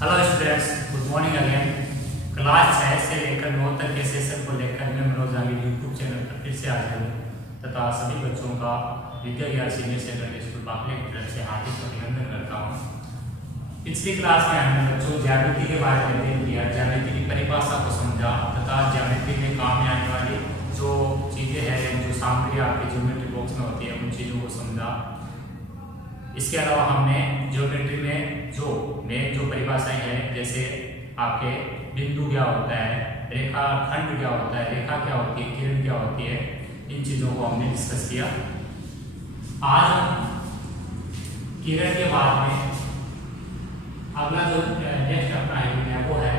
Hello students, good morning again. Class 6 से लेकर 9 तक के सेशन को लेकर मैं मनोज आमिर यूट्यूब चैनल पर फिर से हाजिर हूँ तथा सभी बच्चों का Vidya Vihar senior secondary school Bakle की तरफ से हार्दिक अभिनंदन करता हूँ। पिछली क्लास में हमने बच्चों ज्यामिति के बारे में अध्ययन किया, ज्यामिति की परिभाषा को समझा तथा ज्यामिति में काम में आने वाली जो चीज़ें हैं, जो सामग्री आपके ज्योमेट्री बॉक्स में होती है, उन चीज़ों को समझा। इसके अलावा हमने ज्योमेट्री में जो परिभाषाएं हैं, जैसे आपके बिंदु क्या होता है, रेखा खंड क्या होता है, रेखा क्या होती है, किरण क्या होती है, इन चीजों को हमने डिस्कस किया। आज हम किरण के बाद में अगला जो नेक्स्ट अपना है वो है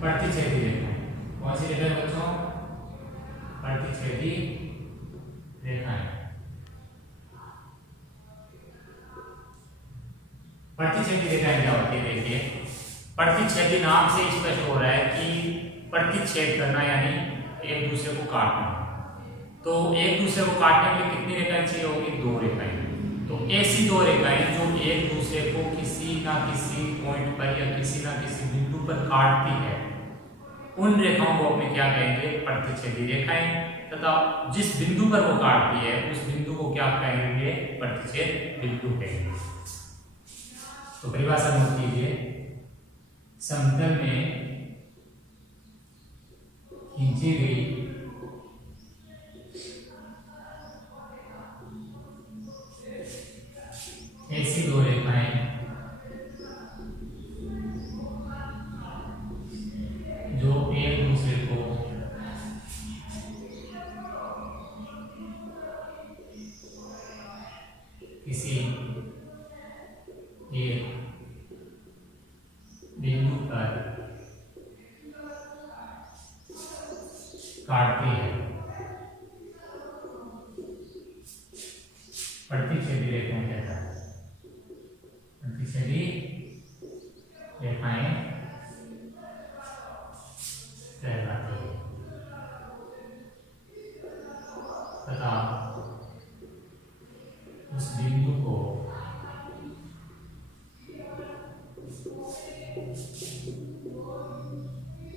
प्रतिच्छेदी रेखा। कौन सी रेखा बच्चों? प्रतिच्छेदी रेखाएं। प्रतिच्छेदी रेखाएं क्या होती है? देखिए, प्रतिच्छेदी नाम से स्पष्ट हो रहा है कि प्रतिच्छेद करना यानी एक दूसरे को काटना। तो एक दूसरे को काटने के लिए कितनी रेखाएं चाहिए होगी? दो रेखाएं। तो ऐसी दो रेखाएं जो एक दूसरे को किसी ना किसी पॉइंट पर या किसी ना किसी बिंदु पर काटती है, उन रेखाओं को अपने क्या कहेंगे? प्रतिच्छेदी रेखाएं। तथा जिस बिंदु पर वो काटती है उस बिंदु को क्या कहेंगे? प्रतिच्छेद बिंदु कहेंगे। तो परिभाषा नोट कीजिए, समतल में खींची गई ऐसी दो रेखाएं जो एक दूसरे को किसी एक बिंदु पर काटती है, प्रतिच्छेदी रेखाएं कहता है। प्रतिच्छेदी रेखाएं कहलाती है तथा उस बिंदु को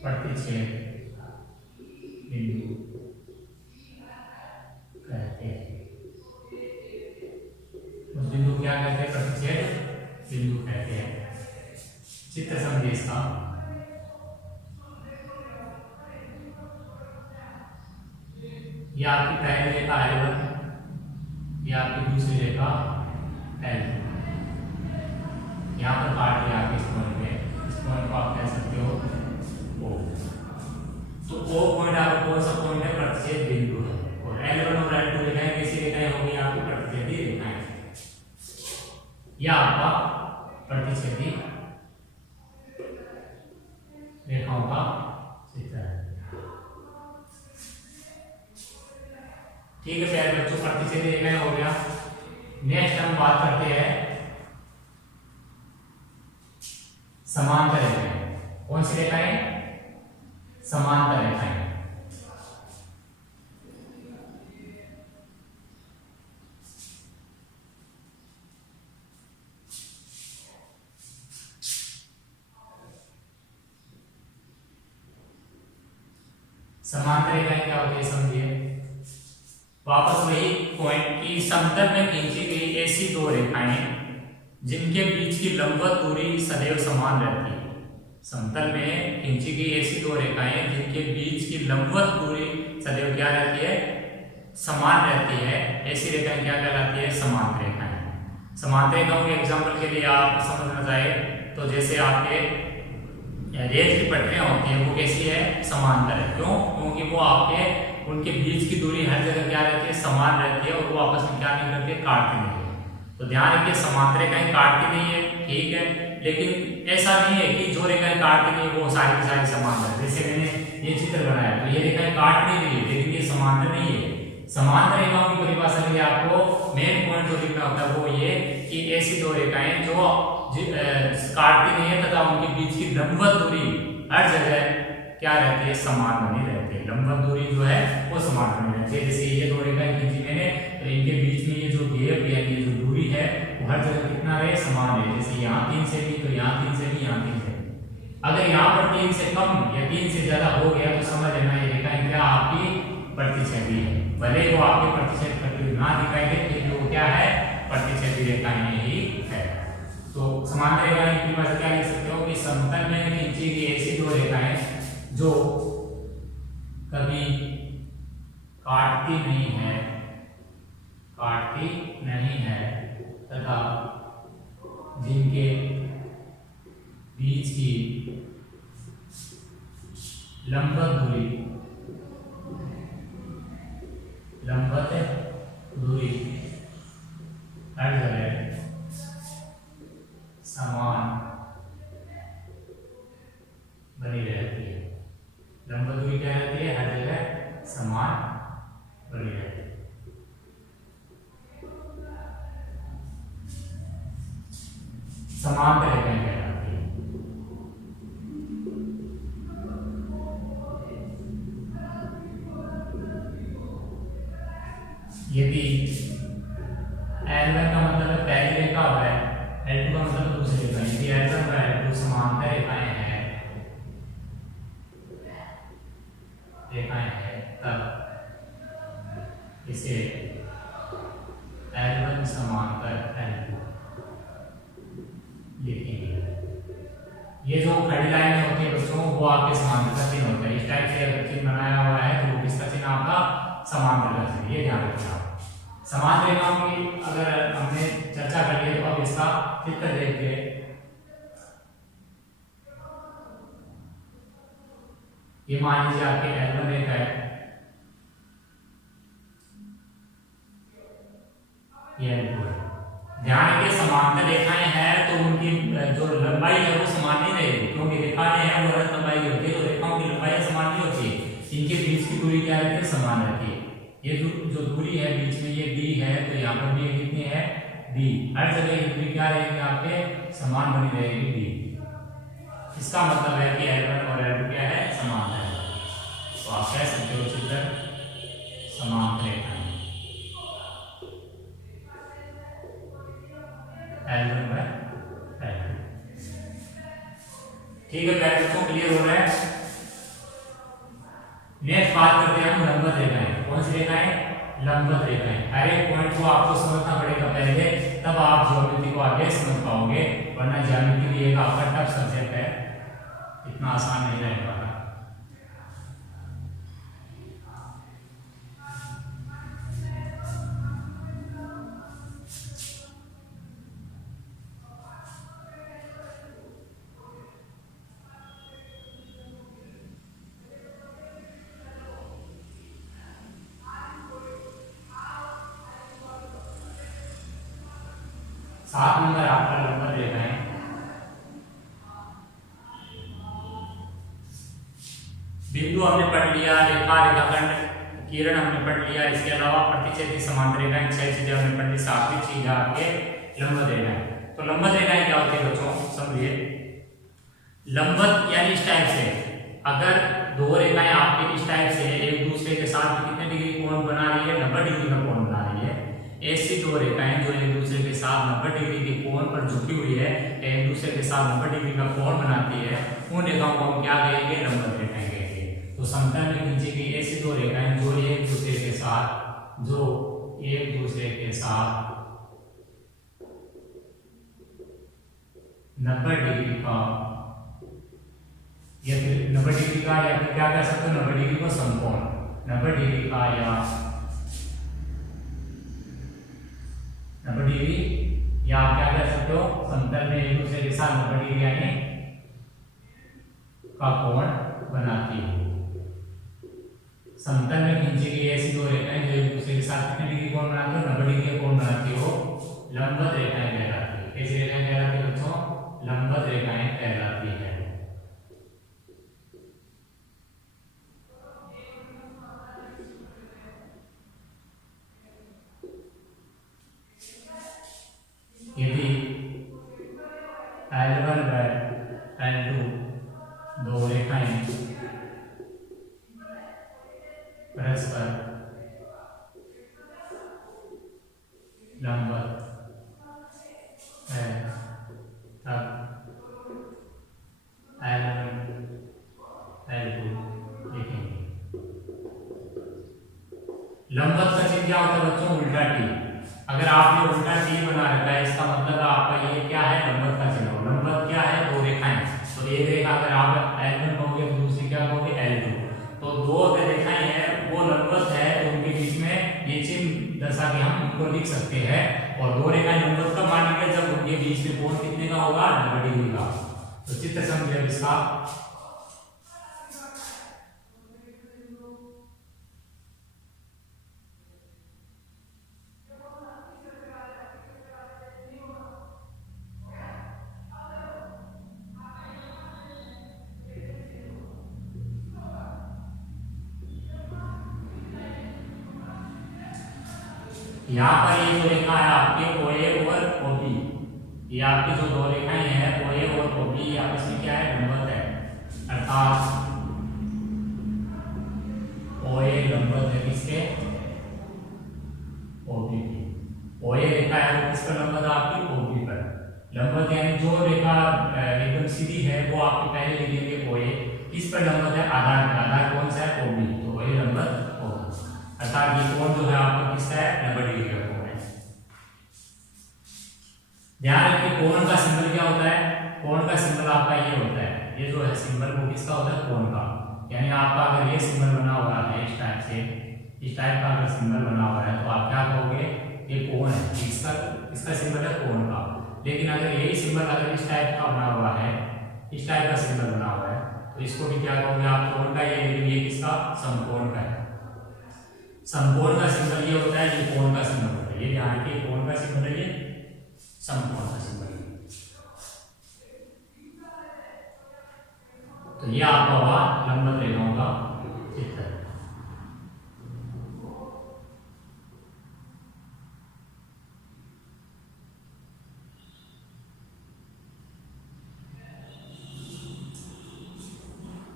प्रतिच्छेद बिंदु कहते हैं। उस बिंदु क्या कहते हैं? प्रतिच्छेद बिंदु कहते हैं। चित्र समझिए इसका। यह आपकी पहली रेखा L1, यह आपकी दूसरी रेखा L2। यहाँ पर काट दिया आपके इस पॉइंट में, इस पॉइंट को आप कह सकते हो O। तो O पॉइंट आपका कौन सा पॉइंट है? प्रतिच्छेद बिंदु है। और L1 और L2 रेखाएं कैसी रेखाएं होंगी? आपकी प्रतिच्छेदी रेखाएं। यह आपका प्रतिच्छेदी रेखाओं का चित्र है। ठीक है प्यारे बच्चों, प्रतिच्छेदी रेखाएं हो गया। नेक्स्ट हम बात करते हैं समांतर रेखाएं। कौन सी रेखाएं? समांतर रेखाएं। समांतर रेखाएं क्या होती है समझिए। वापस वही पॉइंट की समतल में खींची गई ऐसी दो रेखाएं जिनके बीच की लंबवत दूरी सदैव समान रहती है। समतल में खींची गई ऐसी दो रेखाएं जिनके बीच की लंबवत दूरी सदैव क्या रहती है? समान रहती है। ऐसी रेखाएं क्या कहलाती है? समांतर रेखाएं। समांतर रेखाओं के एग्जाम्पल के लिए आप समझना चाहे तो जैसे आपके रेल की पटरियां होती हैं, वो कैसी है? समांतर है। क्यों? क्योंकि वो आपके उनके बीच की दूरी हर जगह क्या रहती है? समान रहती है और वो आपस में क्या नहीं करती है? काटती नहीं है। तो ध्यान रखिए, समांतर रेखाएं काटती नहीं है, ठीक है, लेकिन ऐसा नहीं है कि जो रेखाएं काटती नहीं वो सारी की सारी समांतर है। जैसे मैंने ये चित्र बनाया तो ये रेखाएं काट नहीं रही है, लेकिन ये समांतर नहीं है। समांतर रेखाओं की परिभाषा के लिए आपको मेन पॉइंट जो लिखना होता है वो ये कि ऐसी दो रेखाएं जो काटती नहीं है तथा उनके बीच की लंबवत दूरी हर जगह क्या रहती है? समान बनी रहती है। लंबवत दूरी जो है वो समान बनी रहती है। जैसे ये दो रेखाएं खींची मैंने तो इनके बीच में ये लेप यानी जो दूरी है वो हर जगह कितना रहे, समान रहे। जैसे यहाँ 3 से भी तो यहाँ 3 से भी, यहाँ 3 से भी। अगर यहाँ पर 3 से कम या 3 से ज्यादा हो गया तो समझ लेना ये रेखाएं क्या आपकी प्रतिच्छेदी है। भले वो आपके प्रतिच्छेद करती हुई ना दिखाई दे लेकिन वो क्या है, प्रतिच्छेदी रेखाएं ही है। तो समांतर रेखाएं की भाषा क्या लिख सकते हो कि समतल में खींची गई ऐसी दो रेखाएं जो कभी काटती नहीं है तथा जिनके बीच की लंबवत दूरी हर जगह समान बनी रहती है। लंबवत दूरी क्या रहती है, हर जगह समान बनी रहती है। समांतर रेखाएं कहलाती है। यदि L1 का मतलब है पहली रेखा है, L2 का मतलब दूसरी रेखा। यदि L1 और L2 समांतर रेखाएं हैं तब इसे L1 समांतर L2 लिखेंगे। ये जो खड़ी लाइनें होती है बच्चों वो आपके समांतर का चिन्ह होता है। इस टाइप से अगर चिन्ह बनाया हुआ है तो वो किसका चिन्ह आपका, समांतर का चिन्ह। ये ध्यान रखना। समांतर रेखाओं की अगर हमने चर्चा कर ली तो अब इसका चित्र देखते हैं। ये मान लीजिए आपके L1 रेखा है, ये L2 है। ध्यान रखिए समांतर रेखाएं हैं तो उनकी जो लंबाई है वो समान नहीं रहेगी, क्योंकि रेखाएं हैं वो अलग लंबाई की होती है, तो रेखाओं की लंबाई समान नहीं होती है। इनके बीच की दूरी क्या रहती है, समान रहती है। ये जो दूरी है बीच में ये d है तो यहाँ पर भी कितनी है, d। हर जगह ये दूरी क्या रहेगी आपके, समान बनी रहेगी d। इसका मतलब है कि L1 और L2 क्या है, समान है। तो आप कह सकते हो चित्र समांतर रेखाएं L1 और L2। ठीक है प्यारे बच्चों, क्लियर हो रहा है। नेक्स्ट बात करते हैं हम लंबवत रेखाएं। कौन सी रेखाएं, लंबवत रेखाएं। हर एक पॉइंट को आपको समझना पड़ेगा पहले, तब आप ज्योमेट्री को आगे समझ पाओगे, वरना ज्योमेट्री भी एक आपका टफ सब्जेक्ट है, इतना आसान नहीं रहेगा। सात नंबर आपका लंबवत रेखाएं। बिंदु हमने पढ़ लिया, रेखा, रेखाखंड, किरण हमने पढ़ लिया। इसके अलावा प्रतिच्छेदी समांतर रेखाएं, 6 चीजें हमने पढ़ ली। सातवीं चीज है आपके लंबवत रेखाएं। तो लंबवत रेखाएं क्या होती है बच्चों, समझिए। लंबवत यानी इस टाइप से, अगर दो रेखाएं आपके इस टाइप से एक दूसरे के साथ कितने डिग्री कोण बना रही है, 90 डिग्री का कोण बना रही है। ऐसी दो रेखाएं जो एक दूसरे के साथ 90 डिग्री के कोण पर झुकी हुई है, एक दूसरे के साथ 90 डिग्री का कोण बनाती है, उन रेखाओं को हम क्या कहेंगे, लंबवत रेखाएं कहेंगे। तो समतल में खींची गई ऐसी दो रेखाएं जो एक दूसरे के साथ 90 डिग्री का या फिर 90 डिग्री का, या फिर क्या कह सकते हो 90 डिग्री को समकोण, 90 डिग्री का या 90 डिग्री, या आप क्या कह सकते हो समतल में एक दूसरे के साथ 90 डिग्री यानी का कोण बनाती है। समतल में खींची गई ऐसी दो रेखाएं जो एक दूसरे के साथ कितने डिग्री कोण बनाती हो, 90 डिग्री का कोण बनाती हो, लंबवत रेखाएं कहलाती है। कैसी रेखाएं कहलाती है बच्चों, लंबवत रेखाएं कहलाती है। यदि L1 व L2 दो रेखाएं परस्पर लंबवत है तब L1 L2 लिखेंगे। लंबवत का चिन्ह क्या होता है बच्चों? उल्टा टी। अगर आपने उल्टा टी बना रखा है इसका मतलब आपका ये क्या है? लंबवत का चिन्ह। लंबवत क्या है? दो रेखाएं। तो एक रेखा अगर आप L1 कहोगे तो दूसरी क्या कहोगे? L2। तो दो अगर रेखाएं हैं वो लंबवत है तो उनके बीच में ये चिन्ह दर्शा के हम उनको लिख सकते हैं। और दो रेखाएं लंबवत का मानेंगे जब उनके बीच में कोण कितने का होगा? 90 डिग्री का। तो चित्र समझिए इसका। यहाँ पर ये जो रेखा है आपके OA और OB, ये आपकी जो दो रेखाएं हैं OA और OB, ये आपस में क्या है? लंबवत है। अर्थात OA लंबवत है किसके? OB की। OA रेखा है वो किस पर लंबवत है? आपकी OB पर लंबवत। यानी जो रेखा एकदम सीधी है वो आपके पहले लिखेंगे OA, किस पर लंबवत है? आधार पर। आधार कौन सा है? OB। तो OA लंबवत OB। अर्थात ये कोण जो है आपका किसका है? 90 डिग्री का कोण है। ध्यान रखिए कोण का सिंबल क्या होता है? कोण का सिंबल आपका ये होता है, ये जो है सिंबल वो किसका होता है? कोण का। यानी आपका अगर ये सिंबल बना हुआ है इस टाइप से, इस टाइप का अगर सिंबल बना हुआ है तो आप क्या कहोगे? ये कोण है। इसका सिंबल है कोण का। लेकिन अगर यही सिंबल अगर इस टाइप का बना हुआ है, इस टाइप का सिंबल बना हुआ है तो इसको भी क्या कहोगे आप? कोण का। ये किसका? समकोण का है। समकोण का सिंबल ये होता है, ये कोण का सिंबल होता है। ये ध्यान रखिए कोण का सिंबल है, ये समकोण का सिंबल है। तो ये आपका हुआ लंबवत रेखाओं का चित्र।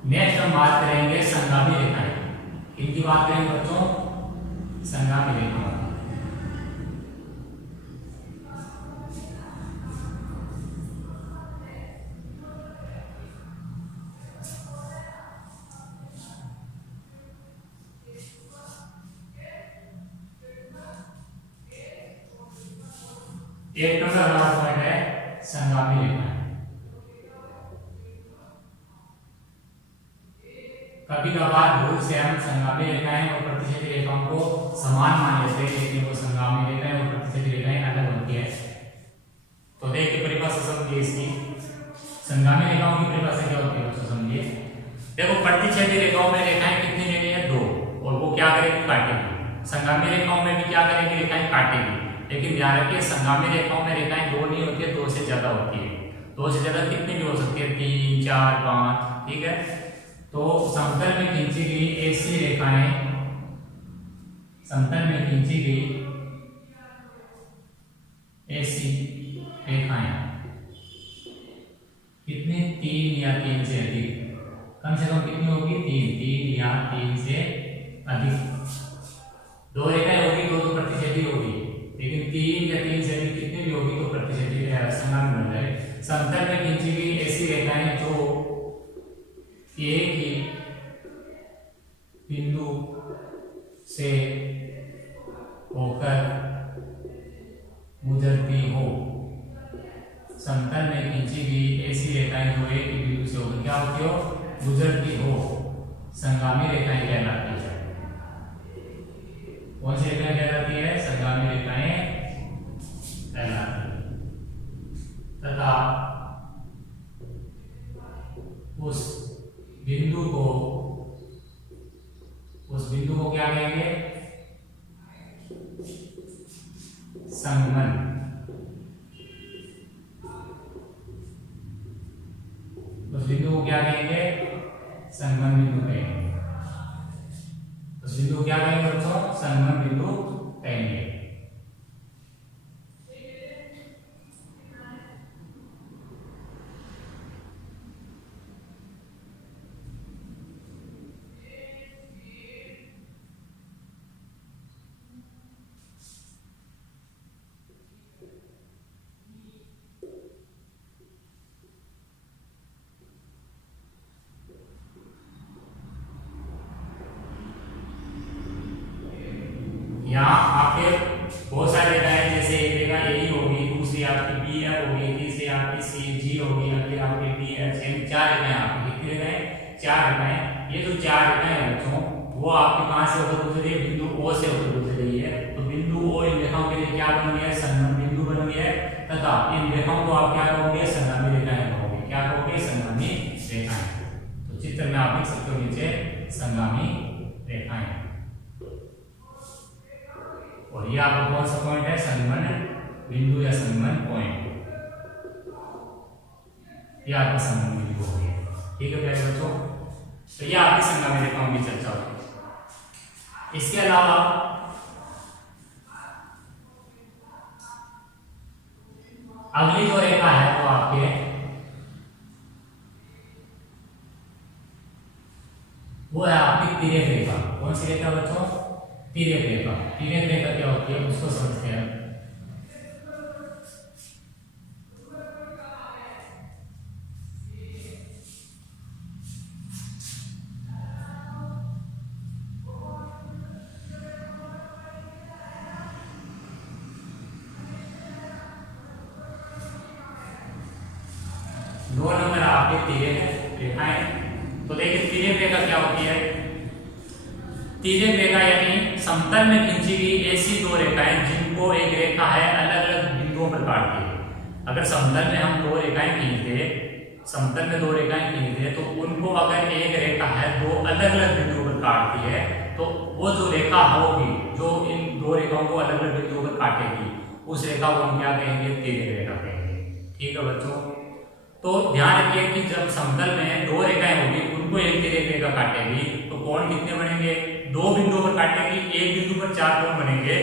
नेक्स्ट हम बात करेंगे संगामी रेखाएं। किनकी बात करेंगे बच्चों? संगामी रेखाओं। एक नंबर हमारा पॉइंट है संगामी रेखाएं। कभी कभार भूल से हम संगामी रेखाएं और प्रतिच्छेदी रेखाओं को समान मान लेते हैं, लेकिन वो संगामी रेखाएं और प्रतिच्छेदी रेखाएं अलग होती है। तो देखिए परिभाषा समझिए इसकी। संगामी रेखाओं की परिभाषा क्या होती है उसको समझिए। देखो प्रतिच्छेदी रेखाओं में रेखाएं कितनी लेनी है? दो। और वो क्या करेगी? काटेगी। संगामी रेखाओं में भी क्या करेगी? रेखाएं काटेगी। लेकिन ध्यान रखिए संगामी रेखाओं में रेखाएं दो नहीं होती है, दो से ज्यादा होती है। दो से ज्यादा कितनी भी हो सकती है? 3, 4, 5। ठीक है। तो समतल में खींची गई ऐसी रेखाएं, समतल में खींची गई ऐसी रेखाएं कितने? 3 या 3 से अधिक। कम से कम कितनी होगी? 3 या 3 से अधिक। दो रेखाएं होगी तो प्रतिच्छेदी होगी, लेकिन 3 या 3 से अधिक कितनी भी होगी तो प्रतिच्छेदी संगामी बन जाए। समतल में खींची गई ऐसी रेखाएं जो एक ही बिंदु से होकर गुजरती हो। समतल में खींची गई ऐसी रेखाएं जो एक ही बिंदु से होकर क्या होती हो? गुजरती हो, संगामी रेखाएं कहलाती है। कौन सी रेखाएं कहलाती है? संगामी रेखाएं कहलाती है। तथा उस बिंदु को क्या कहेंगे? संगमन। उस बिंदु को क्या कहेंगे? संगमन बिंदु कहेंगे। उस बिंदु को क्या कहेंगे बच्चों? संगमन बिंदु कहेंगे। बहुत सारे रेखाएं, जैसे एक रेखा यही होगी, दूसरी आपकी बी एफ होगी, तीसरी आपकी सी जी होगी, अगली आपकी डी एच, चार रेखाएं आपकी, कितनी रेखाएं, चार रेखाएं। ये जो चार रेखाएं हैं बच्चों, वो आपके कहां से होकर गुजर रही है, बिंदु ओ से होकर गुजर रही है। तो बिंदु ओ इन रेखाओं के लिए क्या बन गया है, संगम बिंदु बन गया है, तथा इन रेखाओं को आप क्या कहोगे, संगामी रेखाएं कहोगे। क्या कहोगे, संगामी रेखाएं। तो चित्र में आप देख सकते हो नीचे संगामी रेखाएं, और ये आपका कौन सा पॉइंट है, संगमन बिंदु या संगमन पॉइंट, ये आपका संगमन बिंदु हो गया। ठीक है प्यारे बच्चों, तो ये आपकी संगामी रेखाओं की चर्चा होगी। इसके अलावा अगली जो रेखा है वो आपके वो है आपकी तिर्यक रेखा। कौन सी रेखा बच्चों, तिर्यक रेखा। तिर्यक रेखा क्या होती है उसको समझते हैं। दो नंबर आपके तिर्यक रेखाएं। तो देखिए तिर्यक रेखा क्या होती है, तिर्यक रेखा यानी समतल में खींची गई ऐसी दो रेखाएं जिनको एक रेखा है अलग अलग बिंदुओं पर काटती है। अगर समतल में हम दो रेखाएं खींचते, समतल में दो रेखाएं खींचते तो उनको अगर एक रेखा है दो अलग अलग बिंदुओं पर काटती है, तो वो जो रेखा होगी जो इन दो रेखाओं को अलग अलग बिंदुओं पर काटेगी, उस रेखा को हम क्या कहेंगे, तिर्यक रेखा कहेंगे। ठीक है बच्चों, तो ध्यान रखिए कि जब समतल में दो रेखाएं होगी उनको एक तिर्यक रेखा काटेगी, तो कोण कितने बनेंगे, दो बिंदुओं पर काटेगी, एक बिंदु पर चार कोण बनेंगे,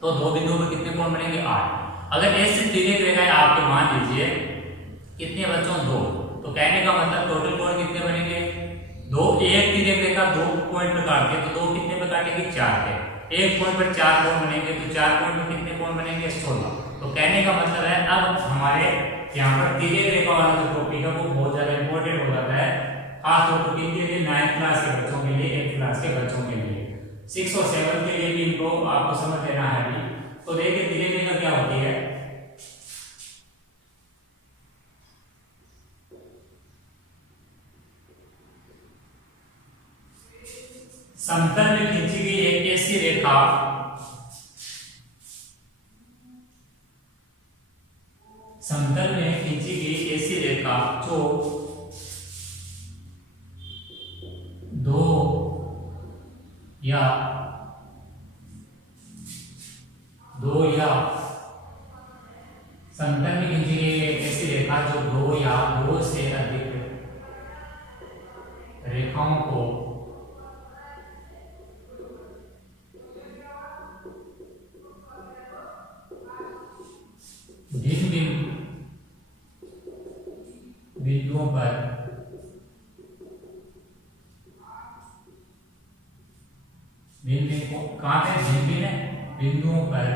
तो दो बिंदुओं पर कितने कोण बनेंगे, 8। अगर ऐसे तिर्यक रेखाएं आपके मान लीजिए कितने बच्चों, दो, तो कहने का मतलब टोटल कोण कितने बनेंगे, दो। एक तिर्यक रेखा दो पॉइंट पर काटती है तो दो कितने पर काटेगी, 4 पे। एक पॉइंट पर 4 कोण बनेंगे, तो 4 पॉइंट पर कितने कोण बनेंगे, 16। तो कहने का मतलब है अब हमारे यहाँ पर तिर्यक रेखा वाला जो टॉपिक है वो बहुत ज्यादा इंपॉर्टेंट हो जाता है, खासतौर पर किनके लिए, 9th क्लास के बच्चों के लिए, 8th क्लास के बच्चों के लिए, 6 और 7 के लिए भी इनको आपको समझ लेना है अभी। तो देखिए तिर्यक रेखा क्या होती है, समतल में खींची गई एक ऐसी रेखा समतल में खींची गई ऐसी रेखा जो दो या समतल में खींची गई एक ऐसी रेखा जो दो या दो से अधिक रेखाओं को भिन्न बिंदुओं पर कहां पे भिन्न बिंदुओं पर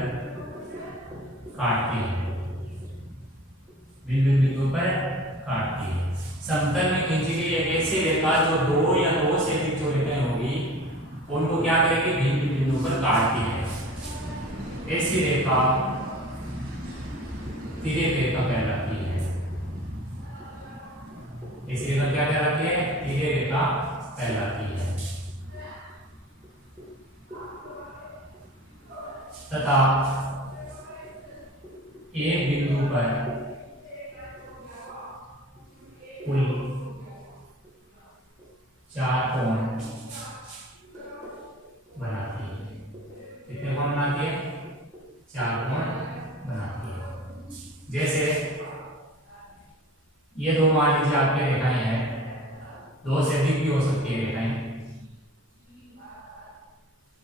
काटती है, भिन्न बिंदुओं पर काटती है। समतल में खींची गई एक ऐसी रेखा जो दो या दो से अधिक जो रेखाएं होगी उनको क्या करेगी, भिन्न बिंदुओं पर काटती है। ऐसी रेखा तिर्यक रेखा कहलाती है। ऐसी रेखा क्या कहलाती है, तिर्यक रेखा कहलाती है। तथा एक बिंदु पर कुल 4 कोण बनाती है। कितने कोण बनाती है, 4 कोण बनाती है। जैसे ये दो मान लीजिए आपकी रेखाएं हैं, दो से अधिक भी हो सकती है रेखाएं,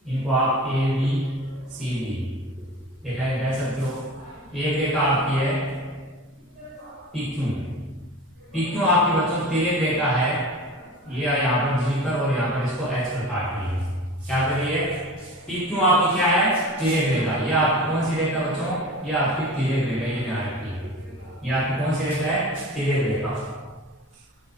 इनको आप ए बी सी डी रेखाएं कह सकते हो। एक रेखा आपकी है पी क्यू आपके बच्चों तिर्यक रेखा है, ये यहाँ पर जी पर और यहाँ पर इसको एच पर काट रही है। क्या करिए, पी क्यू आपकी क्या है, तिर्यक रेखा। ये आपकी कौन सी रेखा बच्चों, ये आपकी तिर्यक रेखा, ये ध्यान रखिए, ये आपकी कौन सी रेखा है, तिर्यक रेखा।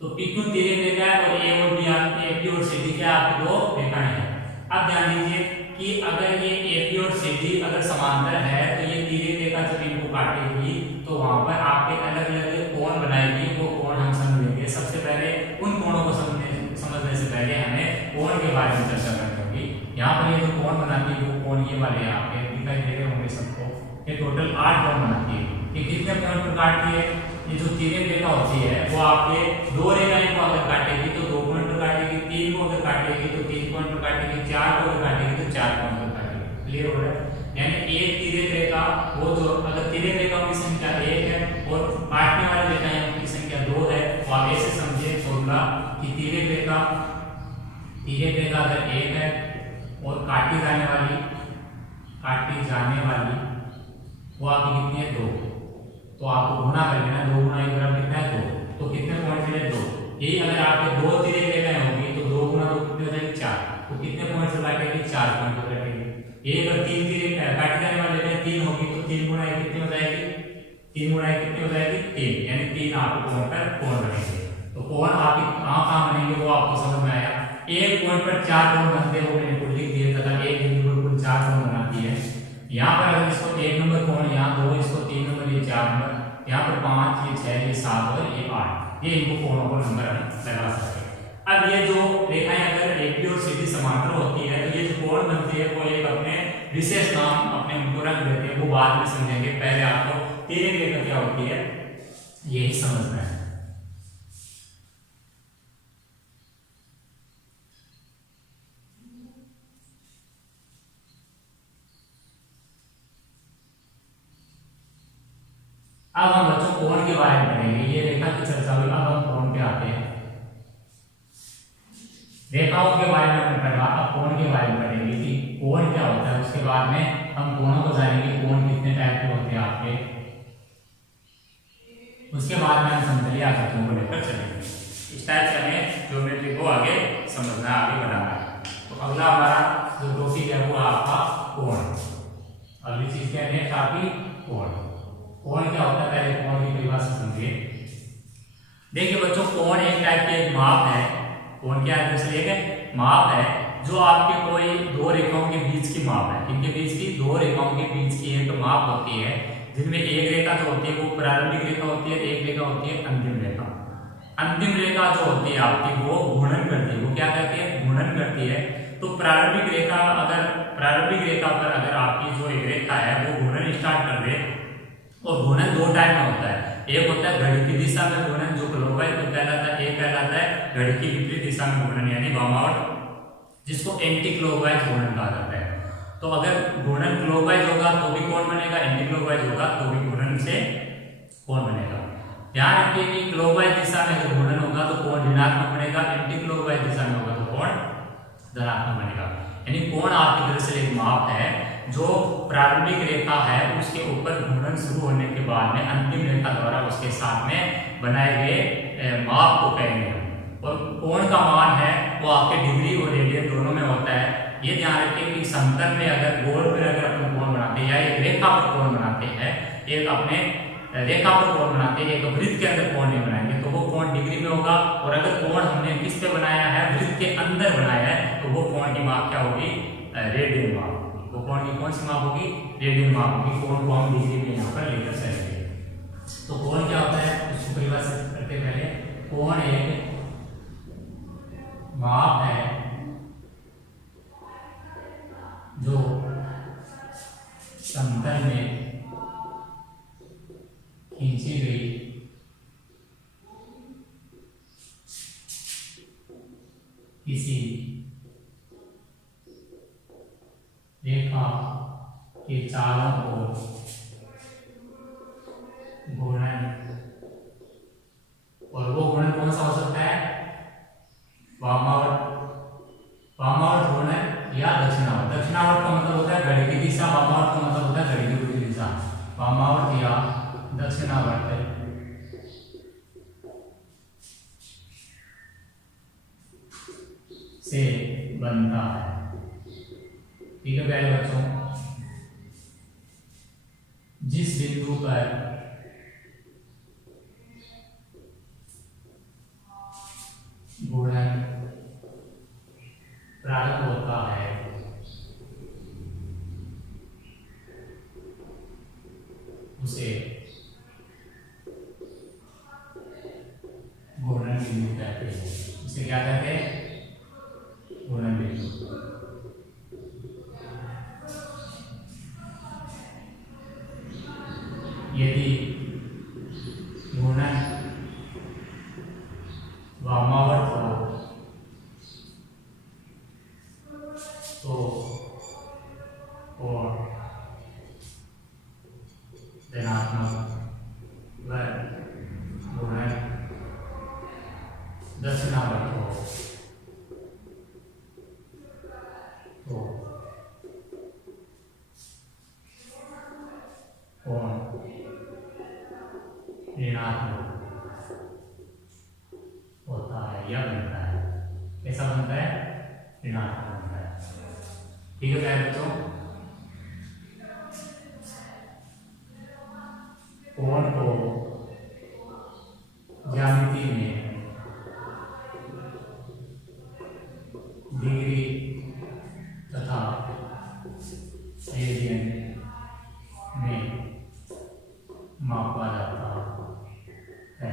तो पी क्यू तिर्यक रेखा है और ए और बी आपकी, ए और सी डी क्या आपकी दो रेखाएं हैं। अब ध्यान दीजिए कि अगर ये एबी और सीडी अगर समांतर है तो ये तिर्यक रेखा जब इनको काटेगी तो वहां पर आपके अलग अलग कोण बनाएगी। वो कोण हम समझेंगे। सबसे पहले उन कोणों को समझने से पहले हमें कोण के बारे में चर्चा करनी होगी। यहाँ पर ये जो कोण बनाती है वो कोण ये वाले आपके दिखाई दे रहे होंगे सबको। ये टोटल 8 कोण बनाती है। ये कितने पॉइंट पर काटती है? ये जो तिर्यक रेखा होती है वो आपके दो रेखाएं को अगर काटेगी तो 2 पॉइंट पर काटेगी, 3 को अगर काटेगी तो 3 पॉइंट पर काटेगी, 4 को अगर काटेगी तो 4 पॉइंट पर काटेगी। क्लियर हो रहा है? यानी एक तिर्यक रेखा वो जो अगर तिर्यक रेखाओं की संख्या 1 है और काटने वाली रेखाएं की संख्या 2 है तो आप ऐसे समझिए फॉर्मूला कि तिर्यक रेखा अगर 1 है और काटी जाने वाली वो आपकी कितनी है? 2। तो आपको गुणा कर लेना, 2 गुणा 1 बराबर कितना है? 2। तो कितने पॉइंट मिले? 2। यही अगर आपके 2 तिर्यक रेखाएं होगी तो 2 गुणा 2 कितनी हो जाएगी? 4। तो कितने पॉइंट से काटेगी? 4 पॉइंट पर काटेगी। ये अगर 3 तिर्यक काटी जाने वाली रेखाएं 3 होगी तो 3 गुणा 1 कितनी हो जाएगी? 3 गुणा 1 कितनी हो जाएगी? 3। यानी 3 आपको पॉइंट पर कोण बनेंगे। तो कोण आपके कहां बनेंगे वो आपको समझ में आया। एक पॉइंट पर 4 कोण बनते हैं वो मैंने खुद लिख दिया था। एक बिंदु पर कुल 4 कोण बनाती है। यहाँ पर अगर इसको 1 नंबर कोण, यहाँ 2, इसको 3 नंबर, ये 4 नंबर, यहाँ पर 5, ये 6, ये 7 और ये 8, ये इनको कोणों को नंबर हम लगा सकते हैं। अब ये जो रेखाएं अगर एबी और सीडी समांतर होती है तो ये जो कोण बनती है वो एक अपने विशेष नाम अपने उनको रख देते हैं, वो बाद में समझेंगे। पहले आपको तिर्यक रेखा क्या होती है यही समझना है। अब हम बच्चों कोण के बारे में पढ़ेंगे। ये रेखा की चर्चा हुई, अब हम कोण पे आते हैं। रेखाओं के बारे में हमने पढ़ा, अब कोण के बारे में पढ़ेंगे कि कोण क्या होता है। उसके बाद में हम कोणों को जानेंगे, कोण कितने टाइप के होते हैं आपके। उसके बाद में हम समतलीय आकृतियों को लेकर चलेंगे। इस टाइप से हमें ज्योमेट्री को आगे समझना, आगे बढ़ाना है। तो अगला हमारा जो टॉपिक है वो आपका कोण। अगली चीज क्या है? काफी कोण। कोण क्या होता है पहले कोण की परिभाषा समझिए। देखिए बच्चों, कोण एक टाइप की एक माप है। कोण क्या है? दूसरी एक माप है जो आपके कोई दो रेखाओं के बीच की माप है। इनके बीच की, दो रेखाओं के बीच की एक माप होती है, जिनमें एक रेखा जो होती है वो प्रारंभिक रेखा होती है, एक रेखा होती है अंतिम रेखा। अंतिम रेखा जो होती है आपकी वो घूर्णन करती है। वो क्या करती है? घूर्णन करती है। तो प्रारंभिक रेखा पर अगर आपकी जो एक रेखा है वो घूर्णन स्टार्ट कर दे, और घूर्णन दो टाइप में होता है। एक होता है घड़ी की दिशा में घूर्णन जो क्लॉकवाइज कहलाता है, एक कहलाता है घड़ी की विपरीत दिशा में घूर्णन यानी वामावर्त, जिसको एंटी क्लॉकवाइज घूर्णन कहा जाता है। तो अगर घूर्णन क्लॉकवाइज होगा तो भी कोण बनेगा, एंटी क्लॉकवाइज होगा तो भी घूर्णन से कोण बनेगा। ध्यान रखिए कि क्लॉकवाइज दिशा में अगर घूर्णन होगा तो कोण ऋणात्मक बनेगा, एंटी क्लॉकवाइज दिशा में होगा तो कोण धनात्मक बनेगा। यानी कोण आपकी दरअसल एक माप है जो प्रारंभिक रेखा है उसके ऊपर घूर्णन शुरू होने के बाद में अंतिम रेखा द्वारा उसके साथ में बनाए गए माप को कहेंगे। और कोण का मान है वो आपके डिग्री और रेडियन दोनों में होता है। ये ध्यान रखिए कि समतल में अगर गोल पर अगर अपन कोण बनाते हैं या एक रेखा पर कोण बनाते हैं, एक अपने रेखा पर कोण बनाते हैं, एक वृत्त के अंदर कोण नहीं बनाएंगे तो वो कोण डिग्री में होगा। और अगर कोण हमने किस पे बनाया है? वृत्त के अंदर बनाया है, तो वो कोण की माप क्या होगी? रेडियन माप। वो कोण की कौन सी माप होगी? रेडियन माप होगी। कोण को हम डिग्री में यहाँ पर लेकर चलेंगे। तो कोण क्या होता है उसको परिभाषित करते पहले। कोण एक माप है जो समतल में खींची गई किसी रेखा के चारों ओर घूर्णन, और वो घूर्णन कौन सा हो सकता है? वामावर्त घूर्णन या दक्षिणावर्त। दक्षिणावर्त का मतलब होता है घड़ी की दिशा, वामावर्त का मतलब होता है घड़ी की विपरीत दिशा। वामावर्त या दक्षिणावर्त से बनता है। ठीक है प्यारे बच्चों, जिस बिंदु पर घूर्णन प्रारंभ होता है उसे घूर्णन बिंदु कहते हैं। उसे क्या कहते हैं? घूर्णन बिंदु। यदि घूर्णन वामावर्त हो तो और धनात्मक व घूर्णन दक्षिणावर्त हो तो कोण ऋणात्मक होता है या बनता है। कैसा बनता है? ऋणात्मक बनता है। ठीक है प्यारे बच्चों, कोण को ज्यामिति में डिग्री तथा रेडियन में मापा जाता है।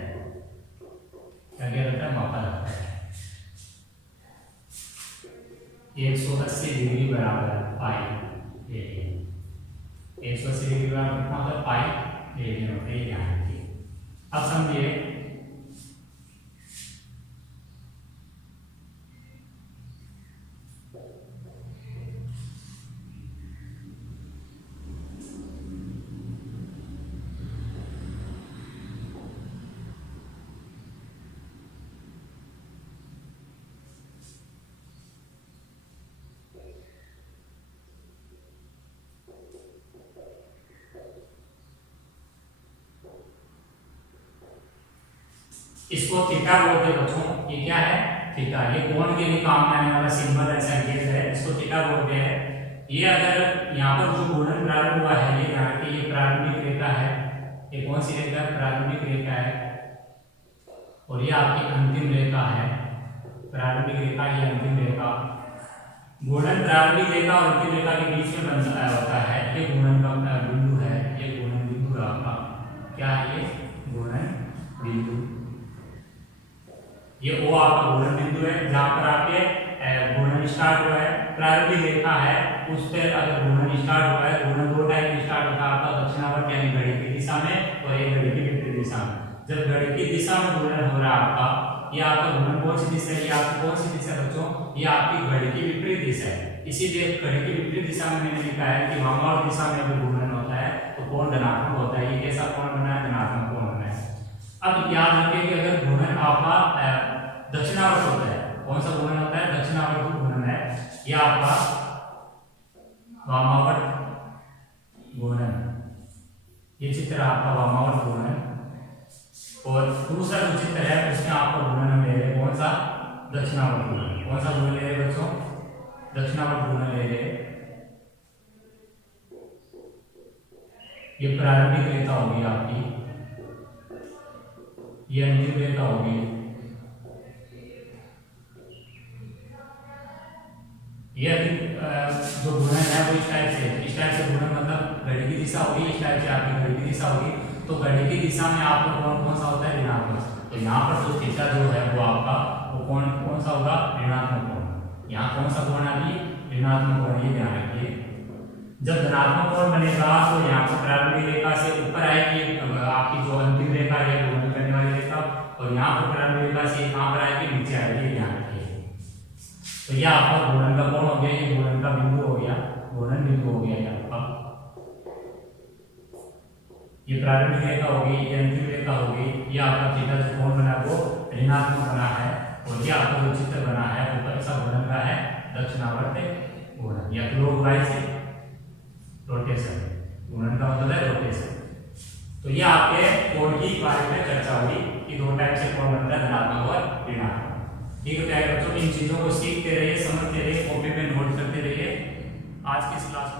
क्या क्या जाता है? मापा जाता है। 180 डिग्री बराबर पाई रेडियन। 180 डिग्री बराबर कितना होता है? पाई रेडियन होता है। ध्यान रखिए। अब समझिए, इसको थीटा बोलते हैं बच्चों। ये क्या है? थीटा। ये कोण के लिए काम में आने वाला सिंबल है, संकेत है, इसको थीटा बोलते हैं। ये अगर यहाँ पर जो घूर्णन प्रारंभ हुआ है, ये ध्यान रखिए, ये प्रारंभिक रेखा है। ये कौन सी रेखा है? प्रारंभिक रेखा है। और ये आपकी अंतिम रेखा है। प्रारंभिक रेखा, ये अंतिम रेखा। घूर्णन प्रारंभिक रेखा और अंतिम रेखा के बीच में बन होता है। ये घूर्णन का बिंदु है। ये घूर्णन बिंदु आपका क्या है? ये घूर्णन बिंदु। ये वो आपका घूर्णन बिंदु है जहां पर आपके घूर्णन स्टार्ट हुआ है। प्रारंभिक रेखा है, उस पर अगर घूर्णन स्टार्ट हुआ है, घूर्णन दो टाइप में स्टार्ट होता है आपका, दक्षिणावर्त यानी घड़ी की दिशा में और एक घड़ी की विपरीत दिशा में। जब घड़ी की दिशा में घूर्णन हो रहा है आपका, ये आपका घूर्णन कौन सी दिशा है? ये आपकी कौन सी दिशा है बच्चों? ये आपकी घड़ी की विपरीत दिशा है। इसीलिए घड़ी की विपरीत दिशा में मैंने लिखा है कि वामावर्त दिशा में अगर घूर्णन होता है तो कोण धनात्मक होता है। ये कैसा कोण बना है? धनात्मक कोण बना है। अब याद रखिए कि अगर घूर्णन आपका दक्षिणावर्त होता है, कौन सा घूर्णन होता है? दक्षिणावर्त घूर्णन है। यह आपका वामावर्त घूर्णन, ये चित्र आपका वामावर्त घूर्णन। और दूसरा जो चित्र है उसमें आपका घूर्णन हम ले रहे हैं, कौन सा? दक्षिणावर्त घूर्णन। कौन सा घूर्णन ले रहे हैं बच्चों? दक्षिणावर्त घूर्णन ले रहे हैं। ये प्रारंभिक रेखा होगी आपकी, ये अंतिम रेखा होगी। ये जो घूर्णन है वो इस टाइप से घूर्णन मतलब घड़ी की दिशा होगी, इस टाइप से आपकी घड़ी की दिशा होगी। तो घड़ी की दिशा में आपको कौन सा होता है? ऋणात्मक। तो यहाँ पर जो थीटा जो है वो आपका वो कौन सा होगा? ऋणात्मक कोण। यहाँ कौन सा कोण अभी? ऋणात्मक कोण। ये ध्यान रखिए, जब धनात्मक कोण बनेगा तो यहाँ पर प्रारंभिक रेखा से ऊपर आएगी आपकी जो अंतिम रेखा है घूर्णन करने वाली रेखा, और यहाँ पर प्रारंभिक रेखा से कहाँ पर आएगी? नीचे आएगी। ध्यान रखिए। तो यह आपका घूर्णन का कोण हो गया, ये घूर्णन का बिंदु हो गया, घूर्णन बिंदु हो गया ये आपका। ये प्रारंभिक रेखा होगी, ये अंतिम रेखा होगी। ये आपका थीटा जो कोण बना वो ऋणात्मक बना है। और ये आपका जो चित्र बना है वो कैसा घूर्णन का है? दक्षिणावर्त घूर्णन या क्लॉकवाइज रोटेशन। घूर्णन का मतलब है रोटेशन। तो ये आपके कोण की बारे में चर्चा हुई कि दो टाइप से कोण बनता है, धनात्मक और ऋणात्मक। ठीक है प्यारे बच्चों, इन चीजों को सीखते रहिए, समझते रहिए, कॉपी पे नोट करते रहिए। आज की इस क्लास